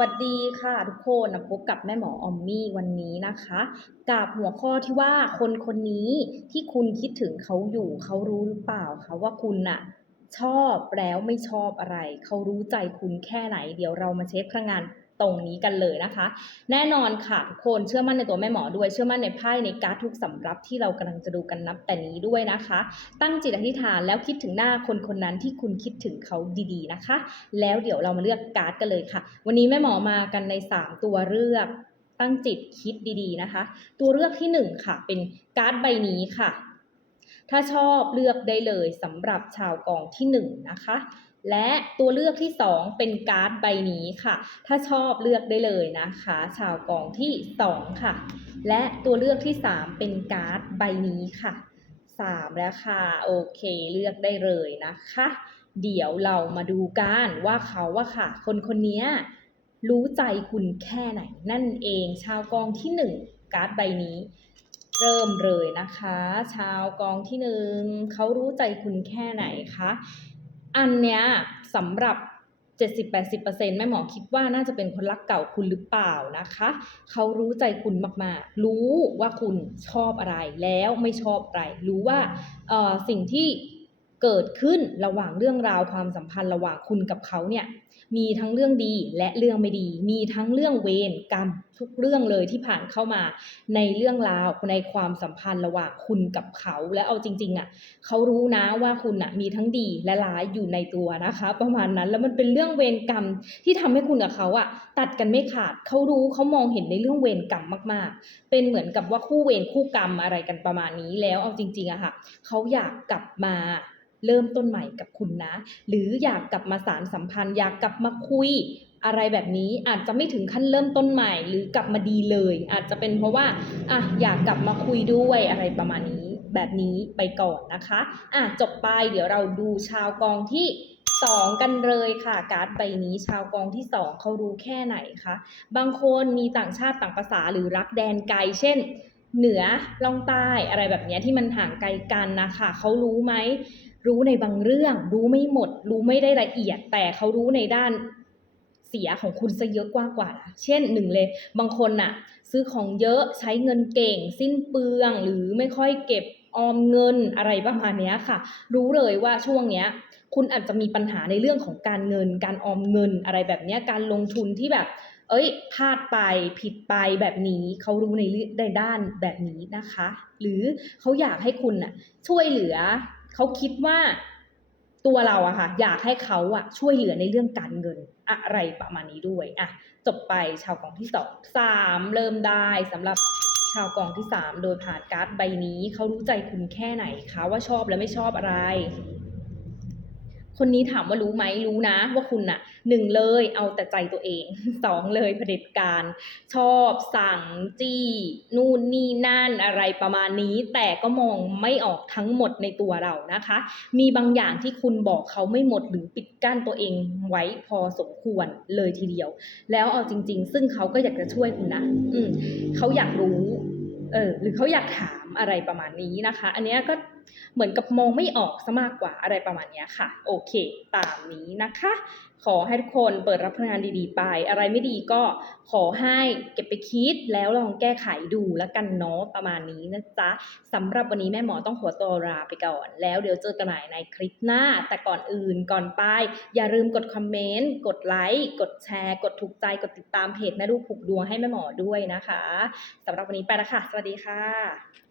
วัสดีค่ะทุกคนนะพบกับแม่หมอออมมี่วันนี้นะคะ กับหัวข้อที่ว่าคนคนนี้ที่คุณคิดถึงเขาอยู่เขารู้หรือเปล่าคะว่าคุณน่ะชอบแล้วไม่ชอบอะไร เขารู้ใจคุณแค่ไหน เดี๋ยวเรามาเช็คพลังงาน ตรงนี้กันเลยนะคะ แน่นอนค่ะทุกคนเชื่อมั่นในตัวแม่หมอด้วยเชื่อมั่นในไพ่ในการดทุกสำรับที่เรากำลังจะดูกันนับแต่นี้ด้วยนะคะ ตั้งจิตอธิษฐานแล้วคิดถึงหน้าคนคนนั้นที่คุณคิดถึงเขาดีๆนะคะ แล้วเดี๋ยวเรามาเลือกการ์ดกันเลยค่ะ วันนี้แม่หมอมากันใน 3 ตัวเลือกตั้งจิตคิดดีๆนะคะ ตัวเลือกที่ 1 ค่ะ เป็นการ์ดใบนี้ค่ะ ถ้าชอบเลือกได้เลยสำหรับชาวกองที่ 1 นะคะ และตัวเลือกที่ 2 เป็นการ์ดใบนี้ค่ะ ถ้าชอบเลือกได้เลยนะคะ ชาวกองที่ 2 ค่ะ และตัวเลือกที่ 3 เป็นการ์ดใบนี้ค่ะ 3 แล้วค่ะ โอเคเลือกได้เลยนะคะ เดี๋ยวเรามาดูกันว่าเขาว่าค่ะ คนคนนี้รู้ใจคุณแค่ไหน นั่นเองชาวกองที่หนึ่งการ์ดใบนี้ เริ่มเลยนะคะ ชาวกองที่หนึ่งเขารู้ใจคุณแค่ไหนคะ อันเนี้ยสำหรับ 70-80%แม่หมอคิดว่าน่าจะเป็นคนรักเก่าคุณหรือเปล่านะคะ เขารู้ใจคุณมากๆ รู้ว่าคุณชอบอะไรแล้วไม่ชอบอะไร รู้ว่าสิ่งที่ เกิดขึ้นระหว่างเรื่องราวความสัมพันธ์ระหว่างคุณกับเขาเนี่ยมีทั้งเรื่องดีและเรื่องไม่ดี มีทั้งเรื่องเวรกรรมทุกเรื่องเลยที่ผ่านเข้ามา ในเรื่องราวในความสัมพันธ์ระหว่างคุณกับเขา และเอาจริงๆอะเขารู้นะว่าคุณอะมีทั้งดีและร้ายอยู่ในตัวนะคะ ประมาณนั้นแล้วมันเป็นเรื่องเวรกรรมที่ทำให้คุณกับเขาอะตัดกันไม่ขาดเขารู้เขามองเห็นในเรื่องเวรกรรมมากๆ เป็นเหมือนกับว่าคู่เวรคู่กรรมอะไรกันประมาณนี้แล้วเอาจริงๆอะค่ะเขาอยากกลับมา เริ่มต้นใหม่กับคุณนะ หรืออยากกลับมาสารสัมพันธ์ อยากกลับมาคุยอะไรแบบนี้อาจจะไม่ถึงขั้นเริ่มต้นใหม่หรือกลับมาดีเลย อาจจะเป็นเพราะว่าอะอยากกลับมาคุยด้วยอะไรประมาณนี้แบบนี้ไปก่อนนะคะอะจบไปเดี๋ยวเราดูชาวกองที่สองกันเลยค่ะการ์ดใบนี้ชาวกองที่สองเขารู้แค่ไหนคะบางคนมีต่างชาติต่างภาษาหรือรักแดนไกล เช่น เหนือล่องใต้อะไรแบบนี้ที่มันห่างไกลกันนะคะเขารู้ไหม รู้ในบางเรื่อง รู้ไม่หมด รู้ไม่ได้ละเอียด แต่เขารู้ในด้านเสียของคุณซะเยอะกว่ากว่า เช่นหนึ่งเลย บางคนน่ะ ซื้อของเยอะใช้เงินเก่ง สิ้นเปลือง หรือไม่ค่อยเก็บออมเงินอะไรประมาณนี้ค่ะ รู้เลยว่าช่วงเนี้ย คุณอาจจะมีปัญหาในเรื่องของการเงิน การออมเงินอะไรแบบนี้การลงทุนที่แบบ เอ้ยพลาดไปผิดไปแบบนี้เขารู้ในในด้านแบบนี้นะคะ หรือเขาอยากให้คุณน่ะช่วยเหลือ เขาคิดว่าตัวเราอะค่ะอยากให้เขาอะช่วยเหลือในเรื่องการเงินอะไรประมาณนี้ด้วยอะจบไปชาวกองที่สองสามเริ่มได้สำหรับชาวกองที่สามโดยผ่านการ์ดใบนี้เขารู้ใจคุณแค่ไหนคะว่าชอบและไม่ชอบอะไร คนนี้ถามว่ารู้ไหมรู้นะ ว่าคุณน่ะหนึ่งเลยเอาแต่ใจตัวเองสองเลยเผด็จการ ชอบสั่งจี้ นู่นนี่นั่นอะไรประมาณนี้ แต่ก็มองไม่ออกทั้งหมดในตัวเรานะคะ มีบางอย่างที่คุณบอกเขาไม่หมดหรือปิดกั้นตัวเองไว้พอสมควรเลยทีเดียว แล้วเอาจริง ๆ ซึ่งเขาก็อยากจะช่วยคุณนะ อืมเขาอยากรู้ เออ หรือเขาอยากถาม อะไรประมาณนี้นะคะ อันนี้ก็เหมือนกับมองไม่ออกซะมากกว่าอะไรประมาณนี้ค่ะ โอเค ตามนี้นะคะ ขอให้ทุกคนเปิดรับพลังงานดีๆ ไป อะไรไม่ดีก็ขอให้เก็บไปคิดแล้วลองแก้ไขดูแล้วกันเนาะประมาณนี้นะจ๊ะสำหรับวันนี้แม่หมอต้องขอตัวลาไปก่อน แล้วเดี๋ยวเจอกันใหม่ในคลิปหน้า แต่ก่อนอื่นก่อนไป อย่าลืมกดคอมเมนต์กดไลค์กดแชร์ กดถูกใจกดติดตามเพจแม่ลูกผูกดวงให้แม่หมอด้วยนะคะสำหรับวันนี้ไปล้วค่ะ สวัสดีค่ะ